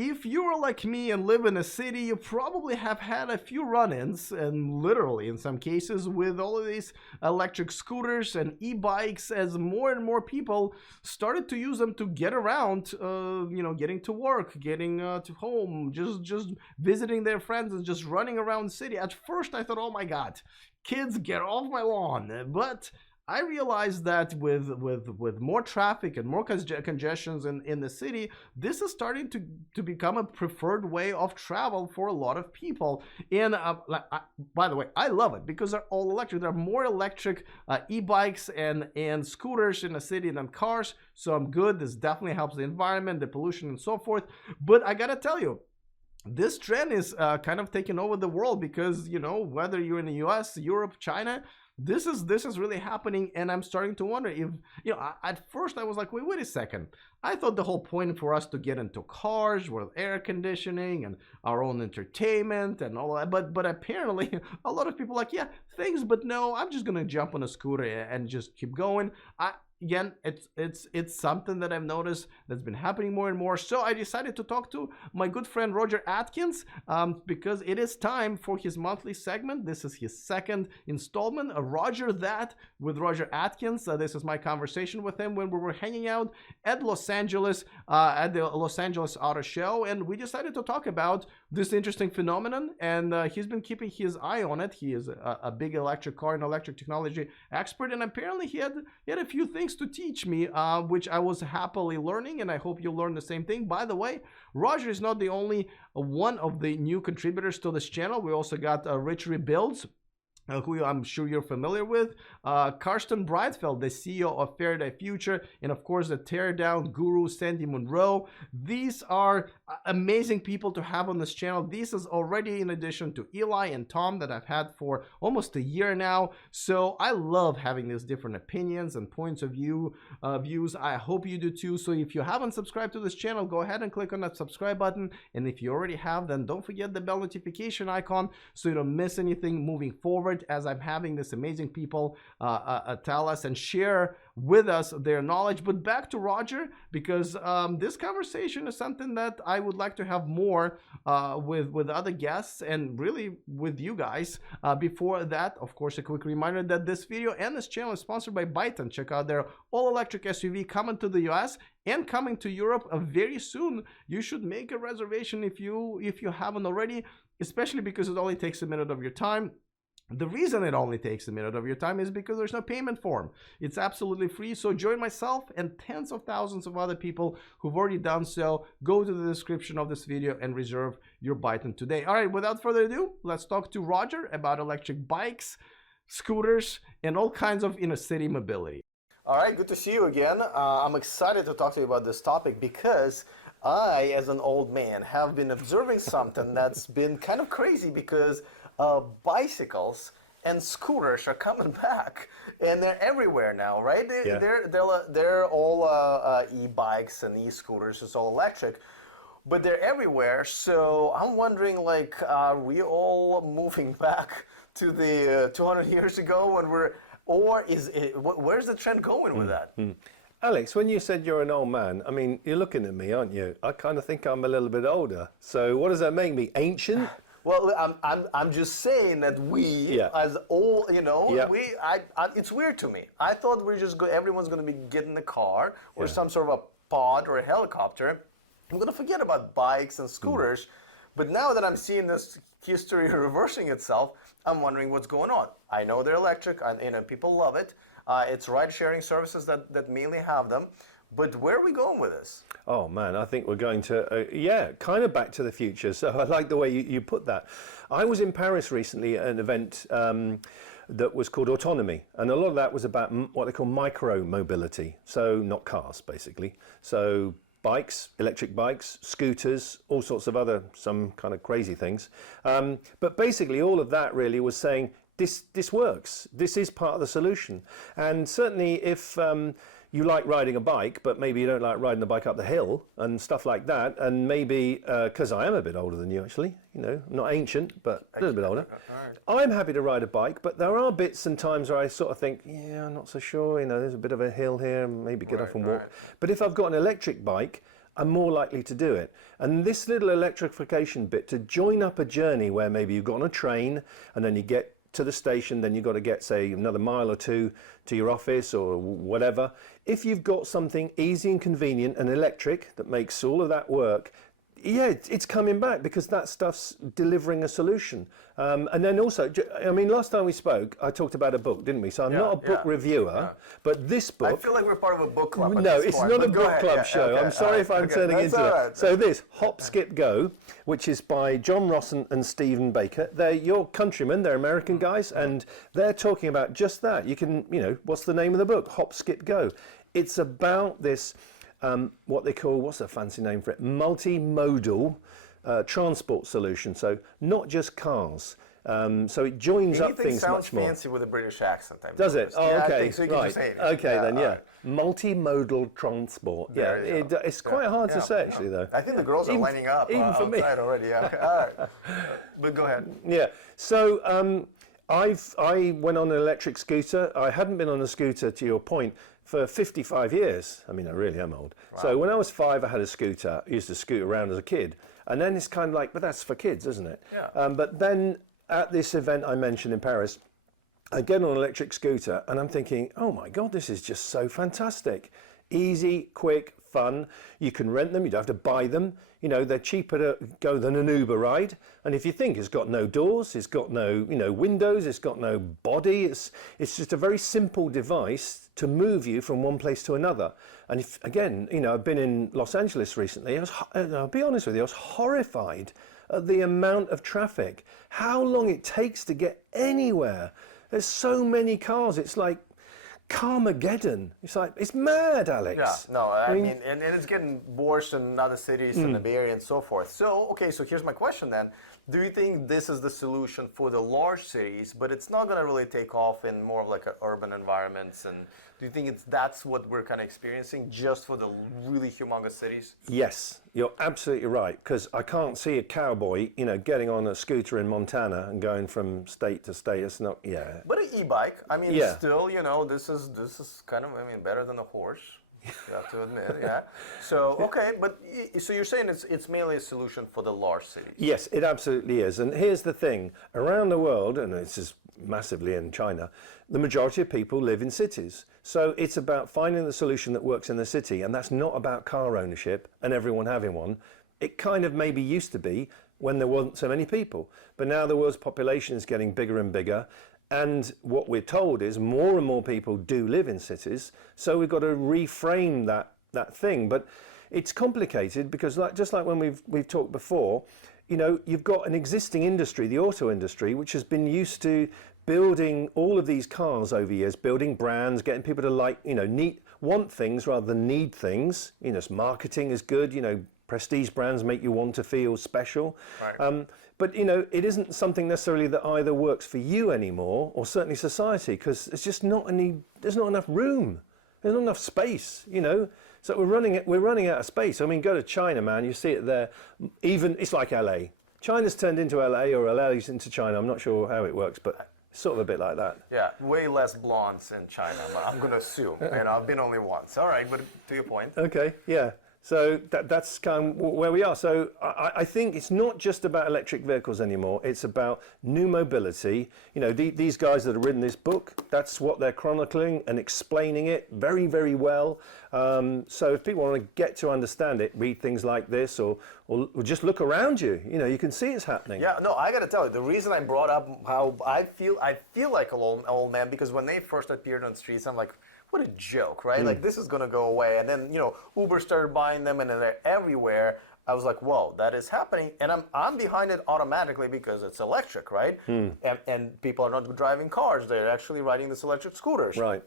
if you're like me and live in a city, you probably have had a few run-ins, and literally in some cases, with all of these electric scooters and e-bikes, as more and more people started to use them to get around, getting to work, getting to home, just visiting their friends and just running around the city. At first I thought, oh my God, kids, get off my lawn. But I realized that with more traffic and more congestions in the city, this is starting to become a preferred way of travel for a lot of people. And by the way, I love it because they're all electric. There are more electric e-bikes and scooters in the city than cars, so I'm good. This definitely helps the environment, the pollution, and so forth. But I gotta tell you, this trend is kind of taking over the world because, whether you're in the US, Europe, China, this is really happening. And I'm starting to wonder if, at first I was like, wait a second. I thought the whole point for us to get into cars with air conditioning and our own entertainment and all that. But apparently a lot of people are like, yeah, thanks, but no, I'm just going to jump on a scooter and just keep going. Again, it's something that I've noticed that's been happening more and more. So I decided to talk to my good friend Roger Atkins because it is time for his monthly segment. This is his second installment, Roger That with Roger Atkins. This is my conversation with him when we were hanging out at Los Angeles, at the Los Angeles Auto Show, and we decided to talk about this interesting phenomenon. And he's been keeping his eye on it. He is a big electric car and electric technology expert, and apparently he had a few things to teach me, which I was happily learning, and I hope you'll learn the same thing. By the way, Roger is not the only one of the new contributors to this channel. We also got Rich Rebuilds, who I'm sure you're familiar with, Karsten Breitfeld, the CEO of Faraday Future, and of course the teardown guru Sandy Munro. These are amazing people to have on this channel. This is already in addition to Eli and Tom that I've had for almost a year now. So I love having these different opinions and points of views. I hope you do too. So if you haven't subscribed to this channel, go ahead and click on that subscribe button. And if you already have, then don't forget the bell notification icon so you don't miss anything moving forward, as I'm having this amazing people tell us and share with us their knowledge. But back to Roger, because this conversation is something that I would like to have more with other guests and really with you guys. Before that, of course, a quick reminder that this video and this channel is sponsored by Byton. Check out their all-electric SUV coming to the US and coming to Europe very soon. You should make a reservation if you haven't already, especially because it only takes a minute of your time. The reason it only takes a minute of your time is because there's no payment form. It's absolutely free. So join myself and tens of thousands of other people who've already done so. Go to the description of this video and reserve your Byton today. All right, without further ado, let's talk to Roger about electric bikes, scooters, and all kinds of inner city mobility. All right, good to see you again. I'm excited to talk to you about this topic because I, as an old man, have been observing something that's been kind of crazy because bicycles and scooters are coming back, and they're everywhere now, right? They're all e-bikes and e-scooters. It's all electric, but they're everywhere. So I'm wondering, like, are we all moving back to the 200 years ago when where's the trend going with that? Alex, when you said you're an old man, I mean, you're looking at me, aren't you? I kind of think I'm a little bit older. So what does that make me? Ancient? Well, I'm just saying that we, as old, it's weird to me. I thought everyone's going to be getting a car or some sort of a pod or a helicopter. I'm going to forget about bikes and scooters. But now that I'm seeing this history reversing itself, I'm wondering what's going on. I know they're electric, and people love it. It's ride-sharing services that mainly have them. But where are we going with this? Oh man, I think we're going to, kind of back to the future. So I like the way you put that. I was in Paris recently at an event that was called Autonomy. And a lot of that was about what they call micro-mobility. So not cars, basically. So bikes, electric bikes, scooters, all sorts of some kind of crazy things. But basically all of that really was saying, this works. This is part of the solution. And certainly if you like riding a bike, but maybe you don't like riding the bike up the hill and stuff like that, and maybe, because I am a bit older than you actually, I'm not ancient, but a little bit older. I'm happy to ride a bike, but there are bits and times where I sort of think, I'm not so sure, there's a bit of a hill here, maybe get off and walk. But if I've got an electric bike, are more likely to do it. And this little electrification bit to join up a journey where maybe you've got on a train and then you get to the station, then you've got to get, say, another mile or two to your office or whatever. If you've got something easy and convenient and electric that makes all of that work, yeah, it's coming back because that stuff's delivering a solution. And then also, I mean, last time we spoke, I talked about a book, didn't we? So I'm not a book reviewer, but this book... I feel like we're part of a book club at No, this it's point, not a but go book ahead. club show. Okay, I'm sorry if I'm turning that's into all that. right. So this, Hop, Skip, Go, which is by John Ross and Stephen Baker. They're your countrymen, they're American guys, and they're talking about just that. You can, you know, what's the name of the book? Hop, Skip, Go. It's about this, what they call, what's a fancy name for it? Multimodal transport solution. So not just cars. So it joins up things much more. Anything sounds fancy with a British accent. Does it? Oh, yeah, okay. I think so. You can just say it. Okay, then, yeah. Right. Multimodal transport. There you go. It's quite hard to say, actually, though. I think the girls are lining up even for me. outside already. Yeah. Okay. All right. But go ahead. Yeah. So I went on an electric scooter. I hadn't been on a scooter, to your point, for 55 years. I mean, I really am old. Wow. So when I was 5, I had a scooter. I used to scoot around as a kid. And then it's kind of like, but that's for kids, isn't it? Yeah. But then at this event I mentioned in Paris, I get on an electric scooter and I'm thinking, oh my God, this is just so fantastic. Easy, quick, fun. You can rent them, you don't have to buy them. You know, they're cheaper to go than an Uber ride. And if you think it's got no doors, it's got no, you know, windows, it's got no body, it's just a very simple device to move you from one place to another. And if, again, you know, I've been in Los Angeles recently, I'll be honest with you, I was horrified at the amount of traffic, how long it takes to get anywhere. There's so many cars, it's like Carmageddon. It's like, it's mad, Alex. Yeah, no, I mean and it's getting worse in other cities in the Bay Area and so forth. So, okay, so here's my question then. Do you think this is the solution for the large cities, but it's not going to really take off in more of like urban environments? And do you think that's what we're kind of experiencing just for the really humongous cities? Yes, you're absolutely right. Because I can't see a cowboy, you know, getting on a scooter in Montana and going from state to state. It's not, yeah. But an e-bike, I mean, Yeah. still, you know, this is kind of, I mean, better than a horse. You have to admit, yeah. So, okay, but so you're saying it's mainly a solution for the large cities? Yes, it absolutely is. And here's the thing. Around the world, and this is massively in China, the majority of people live in cities. So it's about finding the solution that works in the city. And that's not about car ownership and everyone having one. It kind of maybe used to be when there wasn't so many people. But now the world's population is getting bigger and bigger. And what we're told is more and more people do live in cities, so we've got to reframe that thing. But it's complicated because, just like when we've talked before, you know, you've got an existing industry, the auto industry, which has been used to building all of these cars over years, building brands, getting people to like, you know, want things rather than need things. You know, marketing is good. You know, prestige brands make you want to feel special. Right. But, you know, it isn't something necessarily that either works for you anymore or certainly society, because it's just there's not enough room. There's not enough space, you know. So we're running out of space. I mean, go to China, man, you see it there. Even, it's like LA. China's turned into LA or LA's into China. I'm not sure how it works, but it's sort of a bit like that. Yeah, way less blondes in China, but I'm going to assume. You know, I've been only once. All right, but to your point. Okay, yeah. So that's kind of where we are. So I think it's not just about electric vehicles anymore. It's about new mobility. You know, these guys that have written this book, that's what they're chronicling and explaining it very, very well. So if people want to get to understand it, read things like this or just look around you. You know, you can see it's happening. Yeah, no, I got to tell you, the reason I brought up how I feel like an old man, because when they first appeared on the streets, I'm like, what a joke, right? Like, this is going to go away. And then, you know, Uber started buying them and they're everywhere. I was like, whoa, that is happening. And I'm behind it automatically because it's electric, right? And people are not driving cars. They're actually riding these electric scooters. Right.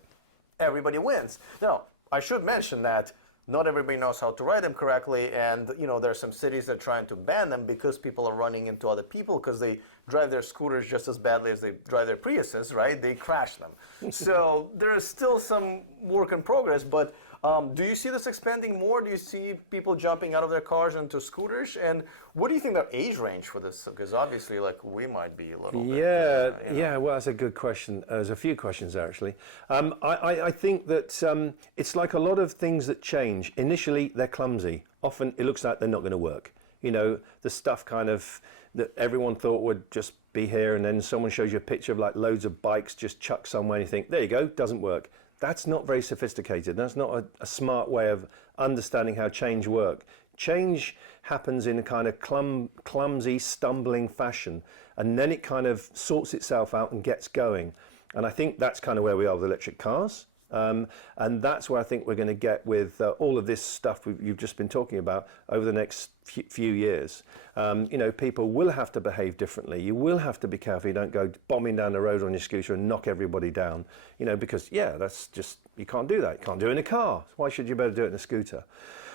Everybody wins. Now, I should mention that not everybody knows how to ride them correctly, and you know, there are some cities that are trying to ban them because people are running into other people because they drive their scooters just as badly as they drive their Priuses, right? They crash them. So there is still some work in progress, but Do you see this expanding more? Do you see people jumping out of their cars into scooters? And what do you think their age range for this? Because obviously, like, we might be a little bit. Yeah. Well, that's a good question. There's a few questions there, actually. I think that it's like a lot of things that change. Initially, they're clumsy. Often, it looks like they're not going to work. You know, the stuff kind of that everyone thought would just be here, and then someone shows you a picture of like loads of bikes just chucked somewhere, and you think, there you go, doesn't work. That's not very sophisticated. That's not a smart way of understanding how change works. Change happens in a kind of clumsy, stumbling fashion, and then it kind of sorts itself out and gets going. And I think that's kind of where we are with electric cars. And that's where I think we're going to get with all of this stuff you've just been talking about over the next few years. You know, people will have to behave differently. You will have to be careful you don't go bombing down the road on your scooter and knock everybody down, you know, because, yeah, that's just, you can't do that. You can't do it in a car. Why should you better do it in a scooter?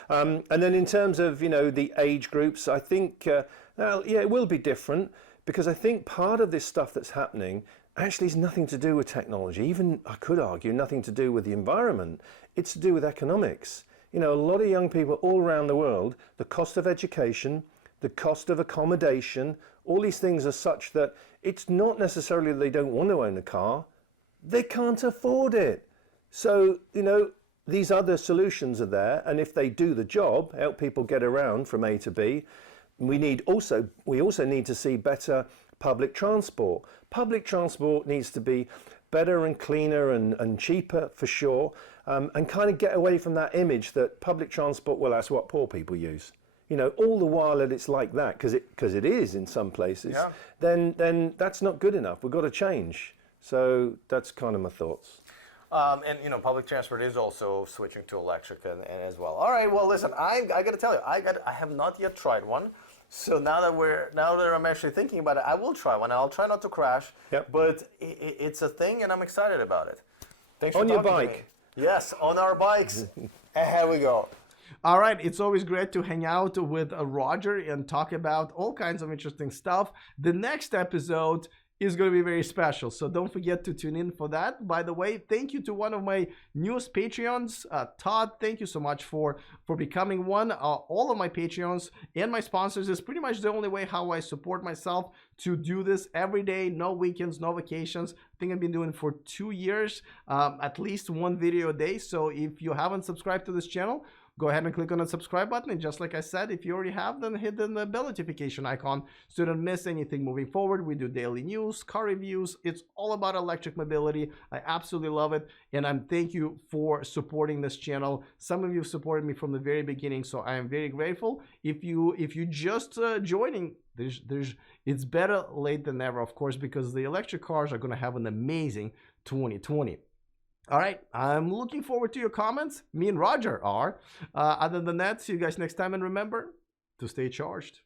And then in terms of, you know, the age groups, I think, well, yeah, it will be different, because I think part of this stuff that's happening actually has nothing to do with technology. Even, I could argue, nothing to do with the environment. It's to do with economics. You know, a lot of young people all around the world, the cost of education, the cost of accommodation, all these things are such that it's not necessarily that they don't want to own a car, they can't afford it. So, you know, these other solutions are there, and if they do the job, help people get around from A to B, we also need to see better public transport. Public transport needs to be better and cleaner and cheaper for sure, and kind of get away from that image that public transport, well, that's what poor people use. You know, all the while that it's like that, because it is in some places, yeah. then that's not good enough. We've got to change. So that's kind of my thoughts. And you know, public transport is also switching to electric and as well. All right, well, listen, I got to tell you, I have not yet tried one. So now that I'm actually thinking about it, I will try one. I'll try not to crash. Yep. But it's a thing, and I'm excited about it. Thanks for on your talking to bike. me. Yes, on our bikes. And here we go. All right, it's always great to hang out with Roger and talk about all kinds of interesting stuff. The next episode is going to be very special, so don't forget to tune in for that. By the way, thank you to one of my newest Patreons, Todd. Thank you so much for becoming one. All of my Patreons and my sponsors is pretty much the only way how I support myself to do this every day, no weekends, no vacations. I think I've been doing it for 2 years, at least one video a day. So if you haven't subscribed to this channel, go ahead and click on the subscribe button. And just like I said, if you already have, then hit the bell notification icon so you don't miss anything moving forward. We do daily news, car reviews. It's all about electric mobility. I absolutely love it. And I'm thank you for supporting this channel. Some of you have supported me from the very beginning, so I am very grateful. If you just joining, it's better late than never, of course, because the electric cars are going to have an amazing 2020. All right, I'm looking forward to your comments. Me and Roger are. Other than that, see you guys next time, and remember to stay charged.